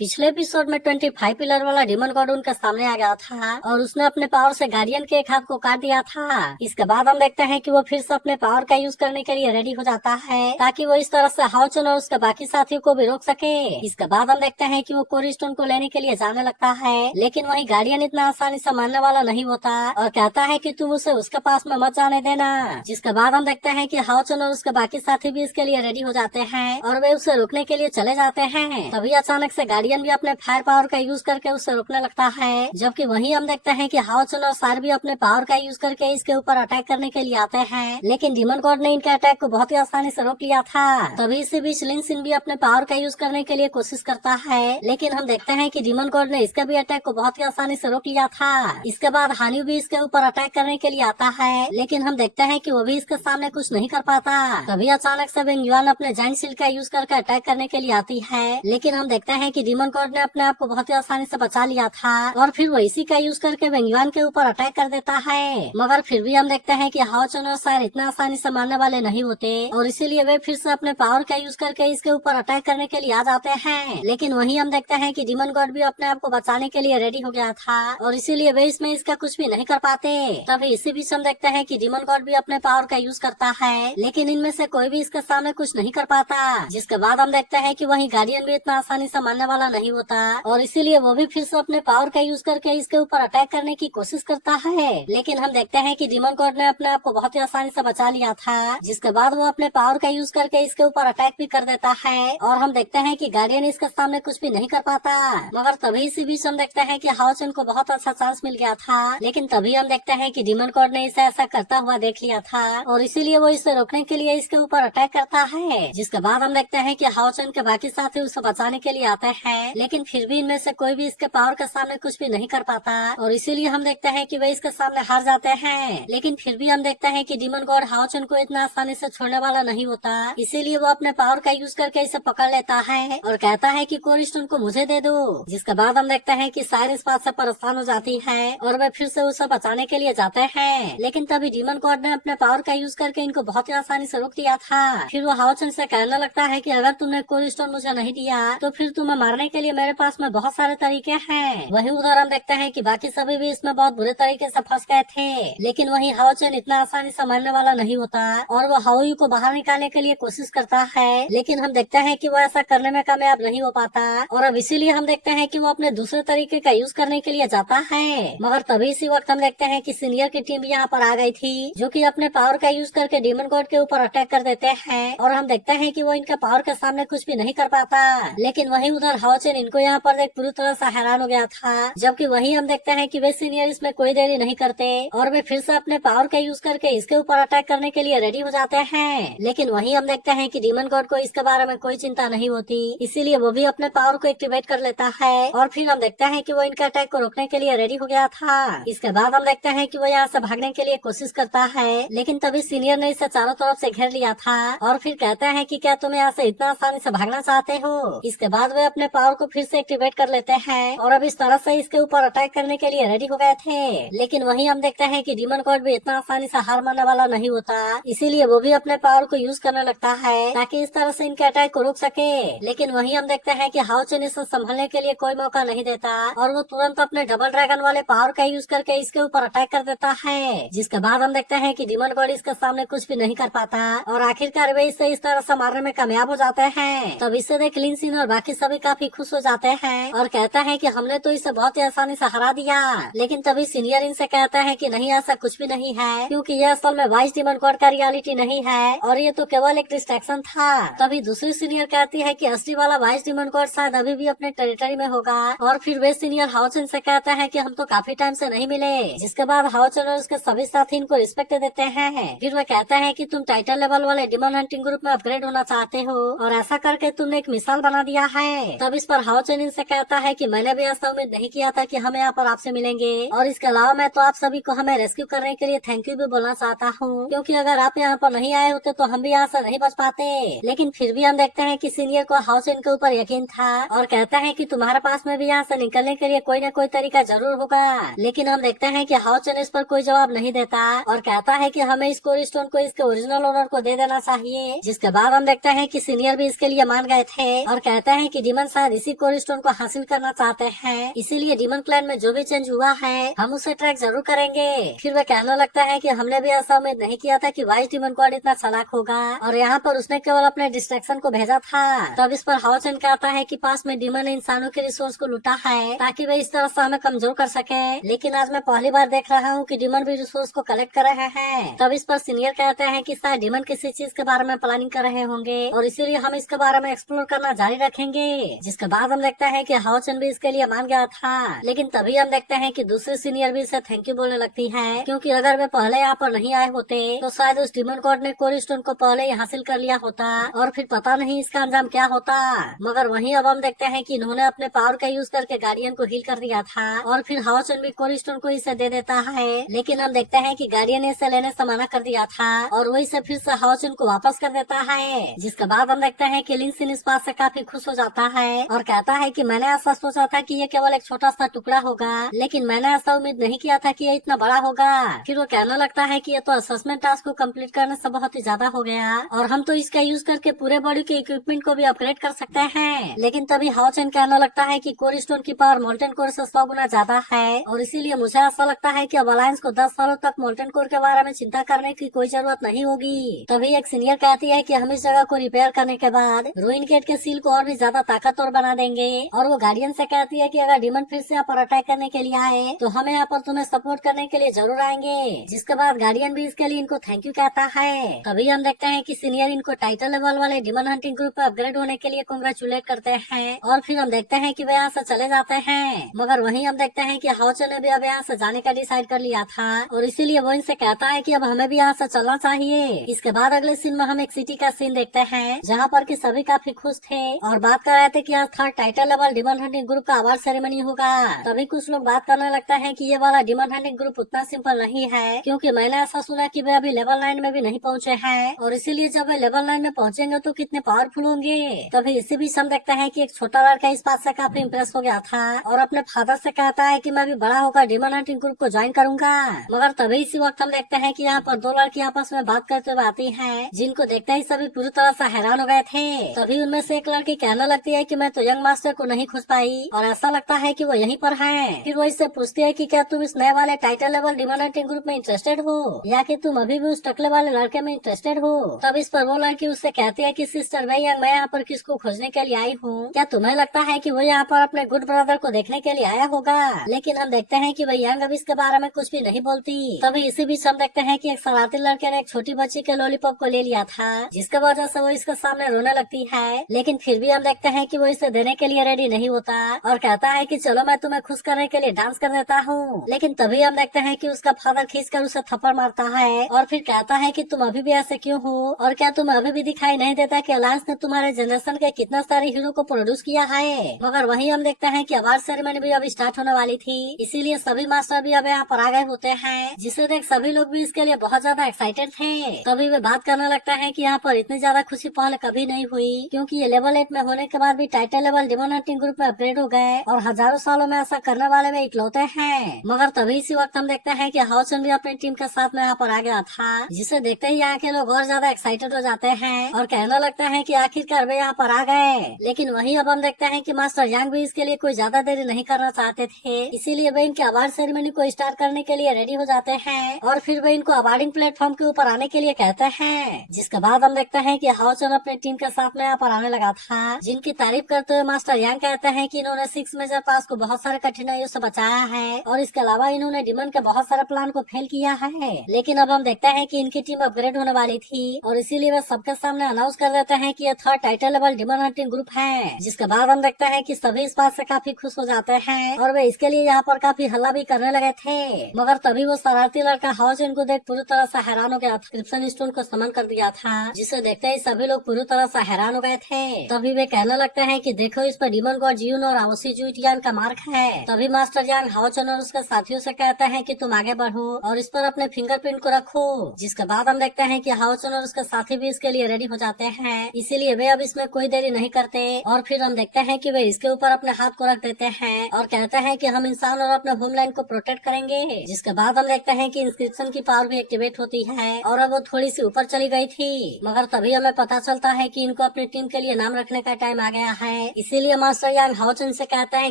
पिछले एपिसोड में 25 पिलर वाला डिमन गॉड उनके सामने आ गया था और उसने अपने पावर से गार्डियन के एक हाथ को काट दिया था। इसके बाद हम देखते हैं कि वो फिर से अपने पावर का यूज करने के लिए रेडी हो जाता है ताकि वो इस तरह से हाउचन और उसके बाकी साथियों को भी रोक सके। इसके बाद हम देखते हैं कि वो कोरी स्टोन को लेने के लिए जाने लगता है, लेकिन वही गार्डियन इतना आसानी से मानने वाला नहीं होता और कहता है कि तुम उसे उसके पास में मत जाने देना। जिसके बाद हम देखते हैं कि हाउचन और उसके बाकी साथी भी इसके लिए रेडी हो जाते हैं और वे उसे रोकने के लिए चले जाते हैं। तभी अचानक से गार्डियन भी अपने फायर पावर का यूज करके उसे रोकने लगता है, जबकि वहीं हम देखते हैं कि हाउचन और सार भी अपने पावर का यूज करके इसके ऊपर अटैक करने के लिए आते हैं, लेकिन डिमन गॉड ने इनके अटैक को बहुत ही आसानी से रोक लिया था। तभी इसी बीच लिन सिन भी अपने पावर का यूज करने के लिए कोशिश करता है, लेकिन हम देखते हैं कि डिमन गॉड ने इसके भी अटैक को बहुत ही आसानी से रोक लिया था। इसके बाद हानियो भी इसके ऊपर अटैक करने के लिए आता है, लेकिन हम देखते हैं कि वो भी इसके सामने कुछ नहीं कर पाता। तभी अचानक से वेंग युआन अपने जाइंट शील्ड का यूज करके अटैक करने के लिए आती है, लेकिन हम देखते हैं कि डिमन गॉड ने अपने आप को बहुत ही आसानी से बचा लिया था और फिर वो इसी का यूज करके वेंग युआन के ऊपर अटैक कर देता है। मगर फिर भी हम देखते हैं कि हाउचन और सार इतना आसानी से मारने वाले नहीं होते और इसीलिए वे फिर से अपने पावर का यूज करके इसके ऊपर अटैक करने के लिए आ जाते हैं। लेकिन वहीं हम देखते हैं कि डिमन गॉड भी अपने आप को बचाने के लिए रेडी हो गया था और इसीलिए वे इसमें इसका कुछ भी नहीं कर पाते। तभी इसी बीच हम देखते हैं कि डिमन गॉड भी अपने पावर का यूज करता है, लेकिन इनमें से कोई भी इसके सामने कुछ नहीं कर पाता। जिसके बाद हम देखते हैं कि वहीं गार्डियन भी इतना आसानी से मारने वाला नहीं होता और इसीलिए वो भी फिर से अपने पावर का यूज करके इसके ऊपर अटैक करने की कोशिश करता है, लेकिन हम देखते हैं कि डिमन गॉड ने अपने आप को बहुत ही आसानी से बचा लिया था। जिसके बाद वो अपने पावर का यूज करके इसके ऊपर अटैक भी कर देता है और हम देखते हैं कि गार्डियन इसके सामने कुछ भी नहीं कर पाता। मगर तभी इसी बीच हम देखते हैं कि हाउचन को बहुत अच्छा चांस मिल गया था, लेकिन तभी हम देखते हैं कि डिमन गॉड ने इसे ऐसा करता हुआ देख लिया था और इसीलिए वो इसे रोकने के लिए इसके ऊपर अटैक करता है। जिसके बाद हम देखते हैं कि हाउचन के बाकी साथी उसे बचाने के लिए आते हैं, लेकिन फिर भी इनमें से कोई भी इसके पावर के सामने कुछ भी नहीं कर पाता और इसीलिए हम देखते हैं कि वे इसके सामने हार जाते हैं। लेकिन फिर भी हम देखते हैं कि डिमन गॉड हाउचन को इतना आसानी से छोड़ने वाला नहीं होता, इसीलिए वो अपने पावर का यूज करके इसे पकड़ लेता है और कहता है कि कोरी स्टोन को मुझे दे दो। जिसके बाद हम देखते हैं कि सायर इस बात से परेशान हो जाती है और वे फिर से उसे बचाने के लिए जाते हैं, लेकिन तभी डिमन गॉड ने अपने पावर का यूज करके इनको बहुत ही आसानी से रोक दिया था। फिर वो हाउचन से कहने लगता है कि अगर तुमने कोरी स्टोन मुझे नहीं दिया तो फिर तुम्हें मारने के लिए मेरे पास में बहुत सारे तरीके हैं। वही उधर हम देखते हैं कि बाकी सभी भी इसमें बहुत बुरे तरीके से फंस गए थे, लेकिन वही हाउचन इतना आसानी से मारने वाला नहीं होता और वो हाउयू को बाहर निकालने के लिए कोशिश करता है, लेकिन हम देखते हैं कि वो ऐसा करने में कामयाब नहीं हो पाता और अब इसीलिए हम देखते हैं कि वो अपने दूसरे तरीके का यूज करने के लिए जाता है। मगर तभी इसी वक्त हम देखते हैं कि सीनियर की टीम यहाँ पर आ गई थी, जो कि अपने पावर का यूज करके डिमन गॉड के ऊपर अटैक कर देते हैं और हम देखते हैं कि वो इनके पावर के सामने कुछ भी नहीं कर पाता। लेकिन वही उधर हाउचन इनको यहाँ पर देख पूरी तरह से हैरान हो गया था, जबकि वही हम देखते हैं कि वे सीनियर इसमें कोई देरी नहीं करते और वे फिर से अपने पावर का यूज करके इसके ऊपर अटैक करने के लिए रेडी हो जाते हैं। लेकिन वही हम देखते हैं कि डिमन गॉड को इसके बारे में कोई चिंता नहीं होती, इसीलिए वो भी अपने पावर को एक्टिवेट कर लेता है और फिर हम देखते हैं कि वो इनके अटैक को रोकने के लिए रेडी हो गया था। इसके बाद हम देखते हैं कि वो यहाँ से भागने के लिए कोशिश करता है, लेकिन तभी सीनियर ने इसे चारों तरफ से घेर लिया था और फिर कहता है कि क्या तुम यहाँ से इतना आसानी से भागना चाहते हो। इसके बाद वे अपने पावर को फिर से एक्टिवेट कर लेते हैं और अब इस तरह से इसके ऊपर अटैक करने के लिए रेडी हो गए थे। लेकिन वहीं हम देखते हैं कि डिमन गॉड भी इतना आसानी से हार मानने वाला नहीं होता, इसीलिए वो भी अपने पावर को यूज करने लगता है ताकि इस तरह से इनके अटैक को रोक सके। लेकिन वहीं हम देखते हैं कि हाउचन इसे संभलने के लिए कोई मौका नहीं देता और वो तुरंत अपने डबल ड्रैगन वाले पावर का यूज करके इसके ऊपर अटैक कर देता है। जिसके बाद हम देखते हैं कि डिमन गॉड इसके सामने कुछ भी नहीं कर पाता और आखिरकार वे इसे इस तरह से मारने में कामयाब हो जाते हैं। तब इसे देख लिन सिन और बाकी सभी काफी खुश हो जाते हैं और कहता है कि हमने तो इसे बहुत ही आसानी से हरा दिया। लेकिन तभी सीनियर इनसे कहता है कि नहीं, ऐसा कुछ भी नहीं है, क्योंकि यह असल में वाइस डिमन गॉड का रियलिटी नहीं है और ये तो केवल एक डिस्ट्रैक्शन था। तभी दूसरी सीनियर कहती है कि असली वाला वाइस डिमन गॉड शायद अभी भी अपने टेरिटरी में होगा और फिर वे सीनियर हाउचन से कहता है कि हम तो काफी टाइम से नहीं मिले। जिसके बाद हाउचन और उसके सभी साथी इनको रिस्पेक्ट देते हैं। फिर वह कहता है कि तुम टाइटल लेवल वाले डिमन हंटिंग ग्रुप में अपग्रेड होना चाहते हो और ऐसा करके तुमने एक मिसाल बना दिया है। तब इस पर हाउचन इनसे कहता है कि मैंने भी ऐसा उम्मीद नहीं किया था कि हम यहाँ पर आपसे मिलेंगे और इसके अलावा मैं तो आप सभी को हमें रेस्क्यू करने के लिए थैंक यू भी बोलना चाहता हूँ, क्योंकि अगर आप यहाँ पर नहीं आए होते तो हम भी यहाँ से नहीं बच पाते। लेकिन फिर भी हम देखते हैं कि सीनियर को हाउचन के ऊपर यकीन था और कहता है कि तुम्हारे पास में भी यहाँ से निकलने के लिए कोई न कोई तरीका जरूर होगा। लेकिन हम देखते हैं कि हाउचन इस पर कोई जवाब नहीं देता और कहता है कि हमें इस कोरी स्टोन को इसके ओरिजिनल ओनर को दे देना चाहिए। जिसके बाद हम देखते हैं कि सीनियर भी इसके लिए मान गए थे और कहता है कि डिमन शायद इसी कोर स्टोन को हासिल करना चाहते हैं, इसीलिए डीमन क्लैन में जो भी चेंज हुआ है हम उसे ट्रैक जरूर करेंगे। फिर वह कहने लगता है कि हमने भी ऐसा उम्मीद नहीं किया था कि वाइस डीमन गॉड इतना चालाक होगा और यहाँ पर उसने केवल अपने डिस्ट्रैक्शन को भेजा था। तब इस पर हाओ चेन कहता है कि पास में डीमन ने इंसानों के रिसोर्स को लूटा है ताकि वे इस तरह से हमें कमजोर कर सके, लेकिन आज मैं पहली बार देख रहा हूँ कि डीमन भी रिसोर्स को कलेक्ट कर रहे हैं। तब इस पर सीनियर कहते हैं कि शायद डीमन किसी चीज के बारे में प्लानिंग कर रहे होंगे और इसीलिए हम इसके बारे में एक्सप्लोर करना जारी रखेंगे। जिसके बाद हम देखते हैं कि हाओ चेन भी इसके लिए मान गया था, लेकिन तभी हम देखते हैं कि दूसरी सीनियर भी इसे थैंक यू बोलने लगती है, क्योंकि अगर वे पहले यहाँ पर नहीं आए होते तो शायद उस डीमन गॉड ने कोर स्टोन को पहले ही हासिल कर लिया होता और फिर पता नहीं इसका अंजाम क्या होता। मगर वहीं अब हम देखते हैं कि इन्होंने अपने पावर का यूज करके गार्डियन को हील कर दिया था और फिर हाओ चेन भी कोर स्टोन को इसे दे देता है, लेकिन हम देखते हैं कि गार्डियन ने इसे लेने से मना कर दिया था और वो इसे फिर से हाओ चेन को वापस कर देता है। जिसके बाद हम देखते हैं कि लिन सिन इस बात से काफी खुश हो जाता है और कहता है कि मैंने ऐसा सोचा था कि ये केवल एक छोटा सा टुकड़ा होगा, लेकिन मैंने ऐसा उम्मीद नहीं किया था कि ये इतना बड़ा होगा। फिर वो कहने लगता है कि ये तो असेसमेंट टास्क को कंप्लीट करने से बहुत ही ज्यादा हो गया और हम तो इसका यूज करके पूरे बॉडी के इक्विपमेंट को भी अपग्रेड कर सकते हैं। लेकिन तभी हाओ चेन कहने लगता है कि कोर स्टोन की पावर मोल्टन कोर से 100 गुना ज्यादा है और इसीलिए मुझे ऐसा लगता है कि अब अलायंस को 10 सालों तक मोल्टन कोर के बारे में चिंता करने की कोई जरूरत नहीं होगी। तभी एक सीनियर कहती है कि हम इस जगह को रिपेयर करने के बाद रूइन गेट के सील को और भी ज्यादा ताकतवर बना देंगे और वो गार्डियन से कहती है कि अगर डीमन फिर से यहाँ पर अटैक करने के लिए आए तो हम यहाँ पर तुम्हें सपोर्ट करने के लिए जरूर आएंगे। जिसके बाद गार्डियन भी इसके लिए इनको थैंक यू कहता है। तभी हम देखते हैं कि सीनियर इनको टाइटल लेवल वाले डीमन हंटिंग ग्रुप में अपग्रेड होने के लिए कांग्रेचुलेट करते हैं और फिर हम देखते हैं कि वे यहाँ से चले जाते हैं। मगर वहीं हम देखते हैं कि हाओ चेन ने भी अब यहाँ से जाने का डिसाइड कर लिया था और इसीलिए वो इनसे कहता है कि अब हमें भी यहाँ से चलना चाहिए। इसके बाद अगले सीन में हम एक सिटी का सीन देखते हैं जहाँ पर कि सभी काफी खुश थे और बात कर रहे थे कि आज third title level demon hunting group का अवार्ड सेरेमनी होगा। तभी कुछ लोग बात करने लगता है कि ये वाला डीमन हंटिंग ग्रुप उतना सिंपल नहीं है, क्योंकि मैंने ऐसा सुना कि वे अभी लेवल 9 में भी नहीं पहुँचे हैं और इसीलिए जब वे लेवल 9 में पहुँचेंगे तो कितने पावरफुल होंगे। तभी इसी बीच हम देखते हैं कि एक छोटा लड़का इस बात से काफी इम्प्रेस हो गया था और अपने फादर से कहता है कि मैं भी बड़ा होकर डीमन हंटिंग ग्रुप को ज्वाइन करूंगा। मगर तभी इसी वक्त हम देखते हैं कि यहाँ पर दो लड़की आपस में बात करते हुए आती हैं, जिनको देखते ही सभी पूरी तरह से हैरान हो गए थे। तभी उनमें से एक लड़की कहने लगती है कि मैं तो यंग मास्टर को नहीं खोज पाई और ऐसा लगता है कि वो यहीं पर हैं। फिर वो इससे पूछती है कि क्या तुम इस नए वाले title level demon hunting group में इंटरेस्टेड हो या कि तुम अभी भी उस टकले वाले लड़के में इंटरेस्टेड हो। तब इस पर वो लड़की उससे कहती है कि सिस्टर मैं यहाँ पर किसको खोजने के लिए आई हूँ, क्या तुम्हें लगता है कि वो यहाँ पर अपने गुड ब्रदर को देखने के लिए आया होगा। लेकिन हम देखते हैं कि वह यंग अब इसके बारे में कुछ भी नहीं बोलती। तभी इसी बीच हम देखते हैं कि एक शरारती लड़के ने एक छोटी बच्ची के लॉलीपॉप को ले लिया था, जिसके वजह से वो इसके सामने रोने लगती है, लेकिन फिर भी हम देखते हैं कि वो इसे देने के लिए रेडी नहीं होता और कहता है कि चलो मैं तुम्हें खुश करने के लिए डांस कर देता हूँ। लेकिन तभी हम देखते हैं कि उसका फादर खींचकर उसे थप्पड़ मारता है और फिर कहता है कि तुम अभी भी ऐसे क्यों हो और क्या तुम्हें अभी भी दिखाई नहीं देता कि अलायंस ने तुम्हारे जनरेशन के कितना सारे हीरो को प्रोड्यूस किया है। मगर वहीं हम देखते हैं कि अवार्ड सेरेमनी भी अब स्टार्ट होने वाली थी, इसीलिए सभी मास्टर भी अब यहाँ पर आ गए होते हैं, जिसे देख सभी लोग भी इसके लिए बहुत ज्यादा एक्साइटेड थे। तभी वे बात करने लगता है कि यहाँ पर इतनी ज्यादा खुशी पहले कभी नहीं हुई, क्योंकि ये लेवल 8 में होने के बाद भी title level demon hunting group में अपग्रेड हो गए और हजारों सालों में ऐसा करने वाले वे इकलौते हैं। मगर तभी इसी वक्त हम देखते हैं कि हाओ चेन भी अपनी टीम के साथ में यहाँ पर आ गया था, जिसे देखते ही यहाँ के लोग और ज्यादा एक्साइटेड हो जाते हैं और कहने लगते हैं कि आखिरकार वे यहाँ पर आ गए। लेकिन वहीं अब हम देखते हैं कि मास्टर यांग भी इसके लिए कोई ज्यादा देरी नहीं करना चाहते थे, इसीलिए वे इनके अवार्ड सेरेमनी को स्टार्ट करने के लिए रेडी हो जाते हैं और फिर वे इनको अवार्डिंग प्लेटफॉर्म के ऊपर आने के लिए कहते हैं। जिसके बाद हम देखते हैं कि हाओ चेन अपनी टीम के साथ में यहाँ पर आने लगा था, जिनकी तारीफ करते हुए मास्टर यांग कहते हैं कि इन्होंने 6 मेजर पास को बहुत सारे कठिनाइयों से बचाया है और इसके अलावा इन्होंने डीमन के बहुत सारे प्लान को फेल किया है। लेकिन अब हम देखते हैं कि इनकी टीम अपग्रेड होने वाली थी और इसीलिए वे सबके सामने अनाउंस कर देते हैं कि ये third title level demon hunting group है। जिसके बाद हम देखते हैं कि सभी इस बात से काफी खुश हो जाते हैं और वे इसके लिए यहाँ पर काफी हल्ला भी करने लगे थे। मगर तभी वो शरारती लड़का हाओ चेन को देख पूरी तरह से हैरान हो गया था, क्रिप्सन स्टोन को समन कर दिया था, जिसे देखते ही सभी लोग पूरी तरह से हैरान हो गए थे। तभी वे कहने लगते हैं कि देखो इस पर डीमन गॉड जियून और आवसी जुटियान का मार्क है। तभी मास्टर यांग हाओ चेन और उसके साथियों से कहते हैं कि तुम आगे बढ़ो और इस पर अपने फिंगरप्रिंट को रखो। जिसके बाद हम देखते हैं कि हाओ चेन और उसके साथी भी इसके लिए रेडी हो जाते हैं, इसीलिए वे अब इसमें कोई देरी नहीं करते और फिर हम देखते हैं कि वे इसके ऊपर अपने हाथ को रख देते हैं और कहते हैं कि हम इंसान और अपने होमलैंड को प्रोटेक्ट करेंगे। जिसके बाद हम देखते हैं कि इंस्क्रिप्शन की पावर भी एक्टिवेट होती है और अब वो थोड़ी सी ऊपर चली गई थी। मगर तभी हमें पता चलता है कि इनको अपनी टीम के लिए नाम रखने का टाइम आ गया है इसीलिए मास्टर यांग हाओचन से कहता है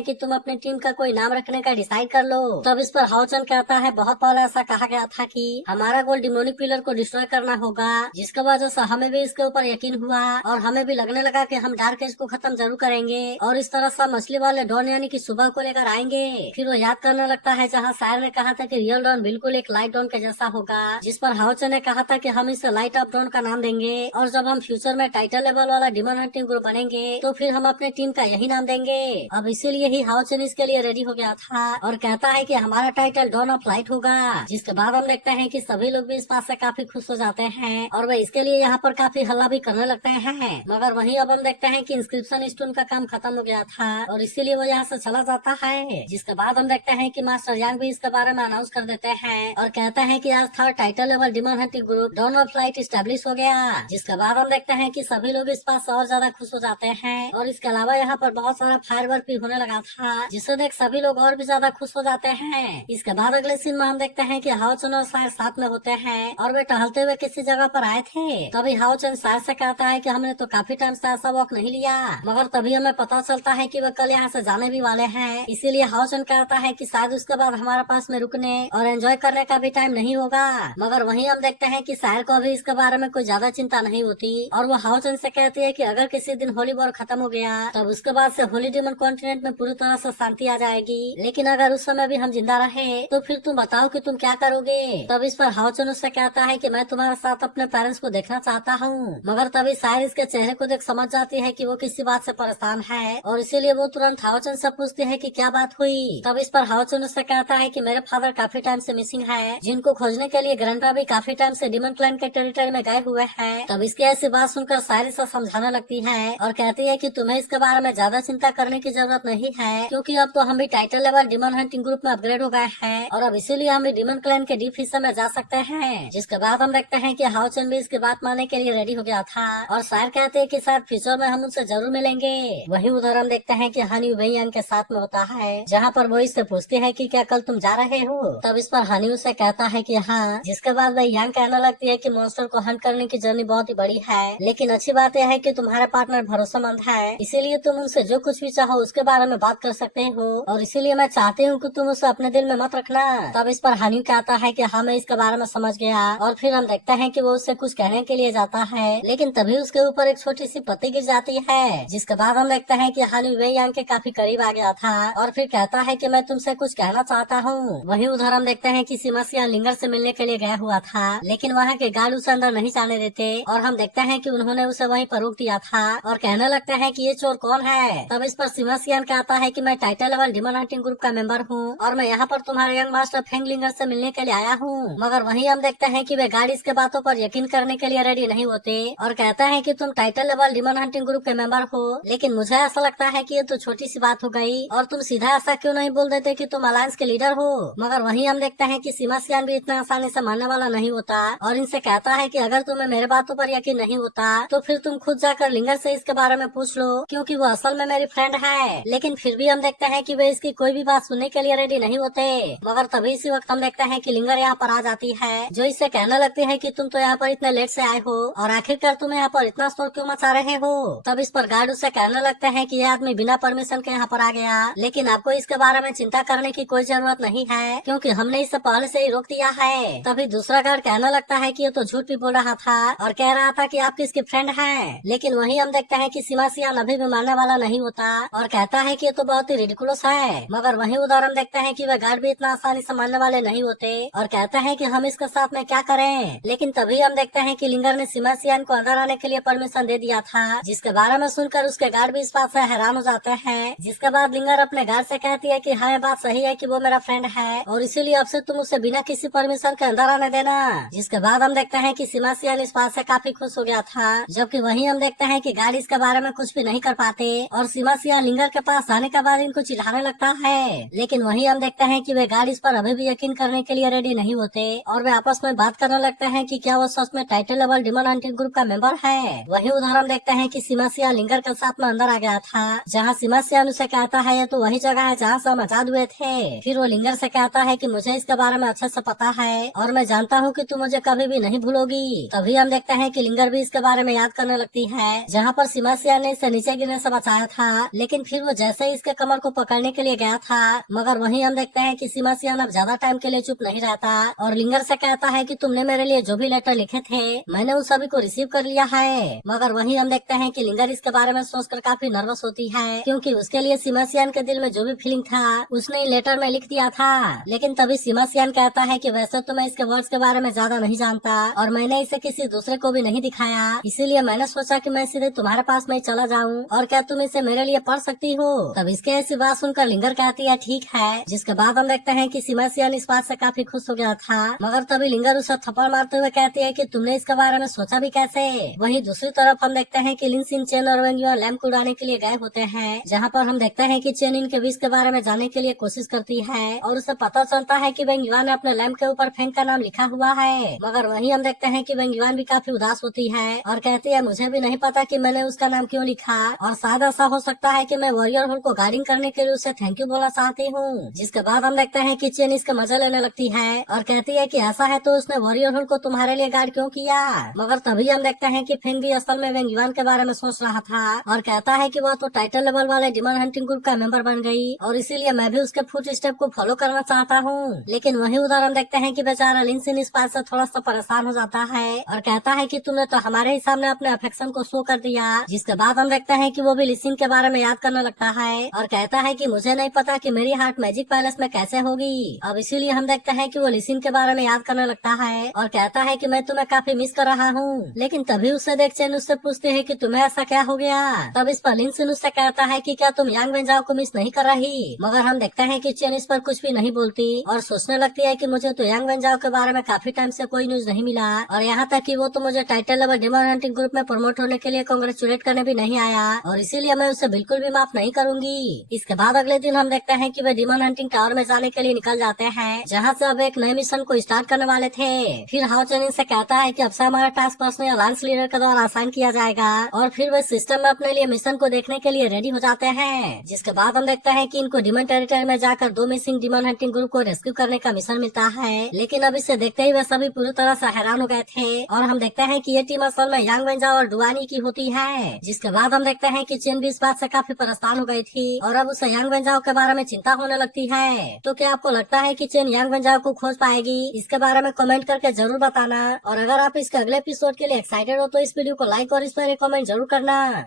कि तुम अपनी टीम का कोई नाम रखने का डिसाइड कर लो। तब इस पर हाओचन कहता है बहुत पहले ऐसा कहा गया था कि हमारा गोल डिमोनिक पिलर को डिस्ट्रॉय करना होगा, जिसकी वजह से हमें भी इसके ऊपर यकीन हुआ और हमें भी लगने लगा कि हम डार्क एज को खत्म जरूर करेंगे और इस तरह से मछली वाले डॉन यानी कि सुबह को लेकर आएंगे। फिर वो याद करने लगता है जहाँ शायर ने कहा था कि रियल डॉन बिल्कुल एक लाइट डॉन के जैसा होगा, जिस पर हाओचन ने कहा था कि हम इसे लाइट ऑफ डॉन का नाम देंगे और जब हम फ्यूचर में टाइटल लेवल वाला डिमन हंटिंग ग्रुप बनेंगे तो फिर हम अपने टीम का यही नाम देंगे। अब इसीलिए ही हाओचन इसके लिए रेडी हो गया था और कहता है कि हमारा टाइटल डॉन ऑफ लाइट होगा। जिसके बाद हम देखते हैं कि सभी लोग भी इस बात से काफी खुश हो जाते हैं और वे इसके लिए यहाँ पर काफी हल्ला भी करने लगते हैं। मगर वहीं अब हम देखते हैं कि इंस्क्रिप्शन स्टोन का काम खत्म हो गया था और इसीलिए वो यहाँ से चला जाता है। जिसके बाद हम देखते हैं कि मास्टर यांग भी इसके बारे में अनाउंस कर देते हैं और कहते हैं कि आज third title level demon hunting group dawn of light establish हो गया। जिसके बाद हम देखते हैं कि सभी लोग इस बात से और ज्यादा खुश हो जाते हैं और इसके अलावा यहाँ पर बहुत सारा फायरवर्क भी होने लगा था, जिसे देख सभी लोग और भी ज्यादा खुश हो जाते हैं। इसके बाद अगले सीन में हम देखते हैं कि हाओचन और शायर साथ में होते हैं और वे टहलते हुए किसी जगह पर आए थे। तभी हाओचन शायर से कहता है कि हमने तो काफी टाइम से ऐसा वॉक नहीं लिया, मगर तभी हमें पता चलता है कि वे कल यहाँ से जाने भी वाले हैं। इसीलिए हाओचन कहता है कि शायद उसके बाद हमारे पास में रुकने और एंजॉय करने का भी टाइम नहीं होगा। मगर वहीं हम देखते हैं कि शायर को अभी इसके बारे में कोई ज्यादा चिंता नहीं होती और वो हाओचन से कहती है कि अगर किसी दिन होली वॉर खत्म हो गया तब उसके बाद से होली डिमन कॉन्टिनेंट में पूरी तरह से शांति आ जाएगी, लेकिन अगर उस समय भी हम जिंदा रहे तो फिर तुम बताओ कि तुम क्या करोगे। तब इस पर हाओचन उससे कहता है कि मैं तुम्हारे साथ अपने पेरेंट्स को देखना चाहता हूँ। मगर तभी शायर इसके चेहरे को देख समझ जाती है कि वो किसी बात से परेशान है और इसीलिए वो तुरंत हाओचन से पूछती है कि क्या बात हुई। तब इस पर हाओचन उससे कहता है कि मेरे फादर काफी टाइम से मिसिंग है, जिनको खोजने के लिए ग्रैंडपा भी काफी टाइम से डिमन क्लैन के टेरिटरी में गए हुए हैं। तब इसकी ऐसी बात सुनकर शायर इसे समझाने लगती है और कहती है कि तुम्हें इसके बारे में ज्यादा चिंता करने की जरूरत नहीं है, क्योंकि अब तो हम भी title level demon hunting group में अपग्रेड हो गए हैं और अब इसीलिए हम भी डिमन क्लैन के डीप हिस्से में जा सकते हैं। जिसके बाद हम देखते हैं कि हाओचन भी इसकी बात मानने के लिए रेडी हो गया था और शायर कहते हैं कि शायद फ्यूचर में हम उनसे जरूर मिलेंगे। वही उधर हम देखते हैं कि हनी वही यांग के साथ में होता है, जहाँ पर वो इससे पूछती है कि क्या कल तुम जा रहे हो। तब इस पर हनी उसे कहता है कि हाँ। जिसके बाद वही यांग कहने लगती है कि मॉन्स्टर को हंट करने की जर्नी बहुत ही बड़ी है, लेकिन अच्छी बात यह है कि तुम्हारा पार्टनर भरोसेमंद है, इसीलिए तुम उनसे जो कुछ भी चाहो उसके बारे में बात कर सकते हो और इसीलिए मैं चाहती हूँ कि तुम उसे अपने दिल में मत रखना। तब इस पर हनी कहता है कि हाँ मैं इसके बारे में समझ गया और फिर हम देखते हैं कि वो उससे कुछ कहने के लिए जाता है, लेकिन तभी उसके ऊपर एक छोटी सी पत्ती गिर जाती है। जिसके बाद हम देखते हैं कि हनी वे यांग के काफी करीब आ गया था और फिर कहता है कि मैं तुमसे कुछ कहना चाहता हूँ। वहीं उधर हम देखते हैं कि सिमसिया लिंगर से मिलने के लिए गया हुआ था, लेकिन वहाँ के गार्ड उसे अंदर नहीं जाने देते और हम देखते हैं कि उन्होंने उसे वहीं पर रोक दिया था और कहने लगते हैं कि ये चोर कौन है। तब इस पर सिमसियन कहता है कि मैं title level demon hunting group का मेंबर हूँ और मैं यहाँ पर तुम्हारे यंग मास्टर फेंग लिंगर से मिलने के लिए आया हूँ। मगर वहीं हम देखते हैं कि वे गार्ड इसके बातों पर यकीन करने के लिए रेडी नहीं होते और कहता है कि तुम title level demon hunting group के मेंबर हो, लेकिन मुझे ऐसा लगता है कि ये तो छोटी सी बात हो गई और तुम सीधा ऐसा क्यों नहीं बोल देते कि तुम अलायंस के लीडर हो। मगर वहीं हम देखते हैं कि सिमसियन भी इतना आसानी से मानने वाला नहीं होता और इनसे कहता है कि अगर तुम्हें मेरे बातों पर यकीन नहीं होता तो फिर तुम खुद जाकर लिंगर से इसके बारे में पूछ लो, क्योंकि वो असल में मेरी फ्रेंड है। लेकिन फिर भी हम देखते हैं कि वे इसकी कोई भी बात सुनने के लिए रेडी नहीं होते। मगर तभी इसी वक्त हम देखते हैं कि लिंगर यहाँ पर आ जाती है, जो इससे कहने लगती है कि तुम तो यहाँ पर इतने लेट से आए हो और आखिरकार तुम यहाँ पर इतना शोर क्यों मचा रहे हो। तब इस पर गार्ड उससे कहने लगते हैं कि यह आदमी बिना परमिशन के यहाँ पर आ गया, लेकिन आपको इसके बारे में चिंता करने की कोई जरूरत नहीं है, क्योंकि हमने इसे पहले से ही रोक दिया है। तभी दूसरा गार्ड कहने लगता है कि ये तो झूठ भी बोल रहा था और कह रहा था कि आप किसकी फ्रेंड हैं। लेकिन वहीं हम देखते हैं कि सिमसियन अभी भी मानने वाला नहीं होता और कहता है कि ये तो बहुत ही रिडिकुलस है। मगर वहीं उधर हम देखते हैं कि वे गार्ड भी इतना आसानी से मानने वाले नहीं होते और कहते हैं कि हम इसके साथ में क्या करें। लेकिन तभी हम देखते हैं कि लिंगर ने सिमसियन को अंदर आने के लिए परमिशन दे दिया था, जिसके बारे में सुनकर उसके गार्ड भी इस बात से हैरान हो जाते हैं। जिसके बाद लिंगर अपने गार्ड से कहती है कि हाँ ये बात सही है कि वो मेरा फ्रेंड है और इसीलिए अब से तुम उसे बिना किसी परमिशन के अंदर आने देना। जिसके बाद हम देखते हैं कि सिमसियन इस बात से काफी खुश हो गया था, जबकि वहीं हम देखते हैं कि गार्ड इसके बारे में कुछ भी नहीं कर पाते और सिमसियन लिंगर के पास आने के बाद इनको चिढ़ाने लगता है। लेकिन वहीं हम देखते हैं कि वे गार्ड इस पर अभी भी यकीन करने के लिए रेडी नहीं होते और वे आपस में बात करने लगते हैं कि क्या वो सच में title level demon hunting group का मेंबर है। वही उदाहरण देखते हैं कि सिमसियन लिंगर के साथ में अंदर आ गया था, जहाँ सिमसियन उसे कहता है ये तो वही जगह है जहाँ से हम आजाद हुए थे। फिर वो लिंगर से कहता है कि मुझे इसके बारे में अच्छे से पता है और मैं जानता हूँ कि तुम मुझे कभी भी नहीं भूलोगी। तभी हम देखते हैं कि लिंगर भी इसके बारे में याद करने लगती है, जहाँ पर सिमसियन ने इसे नीचे गिरने से बचाया था, लेकिन फिर वो जैसे ही इसके कमर को पकड़ने के लिए गया था, मगर वहीं हम देखते हैं कि सीमा सियान अब ज्यादा टाइम के लिए चुप नहीं रहता और लिंगर से कहता है कि तुमने मेरे लिए जो भी लेटर लिखे थे मैंने उन सभी को रिसीव कर लिया है। मगर वहीं हम देखते हैं कि लिंगर इसके बारे में सोचकर काफी नर्वस होती है, क्योंकि उसके लिए सीमा सियान के दिल में जो भी फीलिंग था उसने लेटर में लिख दिया था। लेकिन तभी सीमा सियान कहता है कि वैसे तो मैं इसके वर्ड्स के बारे में ज्यादा नहीं जानता और मैंने इसे किसी दूसरे को भी नहीं दिखाया, इसीलिए मैंने सोचा कि मैं सीधे तुम्हारे पास में चला जाऊं और क्या तुम इसे मेरे लिए पढ़ सकती हो। तब इसके ऐसी बात सुनकर लिंगर कहती है ठीक है, जिसके बाद हम देखते हैं कि सीमा सियान इस बात से काफी खुश हो गया था। मगर तभी लिंगर उसे थप्पड़ मारते हुए कहती है कि तुमने इसके बारे में सोचा भी कैसे। वहीं दूसरी तरफ हम देखते हैं कि लिन चेन और वेंग युआन लैंप को उड़ाने के लिए गए होते हैं, जहाँ पर हम देखते हैं कि चेन इनके विष के बारे में जानने के लिए कोशिश करती है और उसे पता चलता है कि वेंग युआन ने अपने लैंप के ऊपर फेंग का नाम लिखा हुआ है। मगर वहीं हम देखते हैं कि वेंग युआन भी काफी उदास होती है और कहती है मुझे भी नहीं पता कि मैंने उसका नाम क्यों लिखा और शायद ऐसा हो सकता है कि मैं वॉरियर होल को गाइडिंग करने के लिए उसे थैंक यू बोलना चाहती हूँ। जिसके बाद हम देखते हैं कि चेन इसका मजा लेने लगती है और कहती है कि ऐसा है तो उसने वॉरियर होल को तुम्हारे लिए गाइड क्यों किया। मगर तभी हम देखते हैं कि फेंग भी असल में वेंग युआन के बारे में सोच रहा था और कहता है कि वह तो टाइटल लेवल वाले डिमन हंटिंग ग्रुप का मेंबर बन गई और इसीलिए मैं भी उसके फुट स्टेप को फॉलो करना चाहता हूँ। लेकिन वहीं उधर हम देखते हैं कि बेचारा लिनसिन इस बात से थोड़ा सा परेशान हो जाता है और कहता है कि तुमने तो हमारे ही सामने अपने अफेक्शन को शो कर दिया। जिसके बाद हम देखते हैं कि वो भी लिसिन के बारे में याद करने लगता है और कहता है कि मुझे नहीं पता कि मेरी हार्ट मैजिक पैलेस में कैसे होगी। अब इसीलिए हम देखते हैं कि वो लिसिन के बारे में याद करने लगता है और कहता है कि मैं तुम्हें काफी मिस कर रहा हूँ। लेकिन तभी उसे देख चेन उससे पूछते है कि तुम्हें ऐसा क्या हो गया। तब इस पर लिनसिन उससे कहता है कि क्या तुम यांग वेंजाओ को मिस नहीं कर रही। मगर हम देखते हैं कि चेन इस पर कुछ भी नहीं बोलती और सोचने लगती है कि मुझे तो यांग वेंजाओ के बारे में काफी टाइम से कोई न्यूज नहीं मिला और यहाँ तक कि वो तो मुझे title level demon hunting group में प्रमोट होने के लिए कांग्रेचुलेट करने भी नहीं आया और इसीलिए मैं उसे बिल्कुल भी माफ नहीं करूंगी। इसके बाद अगले दिन हम देखते हैं कि वे डिमन हंटिंग टावर में जाने के लिए निकल जाते हैं, जहाँ से अब एक नए मिशन को स्टार्ट करने वाले थे। फिर हाओ चेन से कहता है कि अब से हमारा टास्क फोर्स ने अलायंस लीडर के द्वारा आसान किया जाएगा और फिर वे सिस्टम में अपने लिए मिशन को देखने के लिए रेडी हो जाते हैं। जिसके बाद हम देखते हैं कि इनको डिमन टेरिटरी में जाकर 2 मिसिंग डिमन हंटिंग ग्रुप को रेस्क्यू करने का मिशन मिलता है। लेकिन अब इसे देखते ही वे सभी पूरी तरह से हैरान हो गए थे और हम देखते हैं कि ये टीम असल में यांग वेंजाओ और डुआनी की होती है। जिसके बाद हम देखते हैं कि चेन भी इस बात से काफी परेशान हो गई थी और अब उसे यांग वेंजाओ के बारे में चिंता होने लगती है। तो क्या आपको लगता है कि चेन यांग वेंजाओ को खोज पाएगी? इसके बारे में कमेंट करके जरूर बताना और अगर आप इसके अगले एपिसोड के लिए एक्साइटेड हो तो इस वीडियो को लाइक और इस पर एक कमेंट जरूर करना।